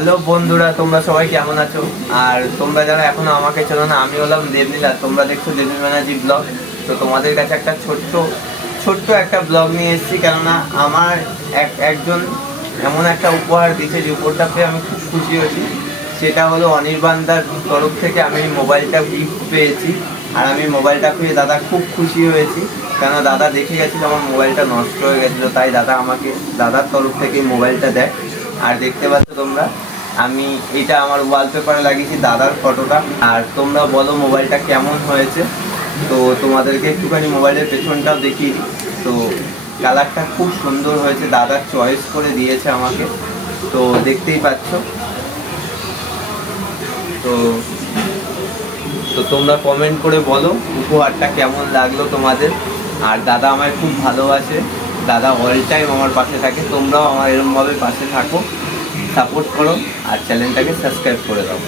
Hello বন্ধুরা, তোমরা সবাই কেমন আছো? আর তোমরা যারা এখনো আমাকে চেনো না, আমি হলাম দেবনীল আর তোমরা দেখছো দেবনীল ব্যানার্জি ব্লগ। তো তোমাদের কাছে একটা ছোট্ট একটা ব্লগ নিয়ে এসেছি, কেননা আমার একজন এমন একটা উপহার দিয়েছে যে উপহারটা পেয়ে আমি খুব খুশি হয়েছি। সেটা হলো অনির্বাণদার তরফ থেকে আমি মোবাইলটা গিফট পেয়েছি। আর আমি মোবাইলটা পেয়ে দাদা খুব খুশি হয়েছি, কেন দাদা দেখে গেছিলো আমার মোবাইলটা নষ্ট হয়ে গেছিলো, তাই দাদা আমাকে দাদার তরফ থেকে মোবাইলটা দেয়। আর দেখতে পাচ্ছ তোমরা, আমি এটা আমার ওয়ালপেপারে লাগিয়েছি দাদার ফটোটা। আর তোমরা বলো মোবাইলটা কেমন হয়েছে। তো তোমাদেরকে একটুখানি মোবাইলের পেছনটাও দেখি। তো কালারটা খুব সুন্দর হয়েছে, দাদার চয়েস করে দিয়েছে আমাকে, তো দেখতেই পাচ্ছ। তো তো তোমরা কমেন্ট করে বলো উপহারটা কেমন লাগলো তোমাদের। আর দাদা আমায় খুব ভালোবাসে, দাদা অল টাইম আমার পাশে থাকে। তোমরাও আমার এরকমভাবে পাশে থাকো, সাপোর্ট করো আর চ্যানেলটাকে সাবস্ক্রাইব করে দাও।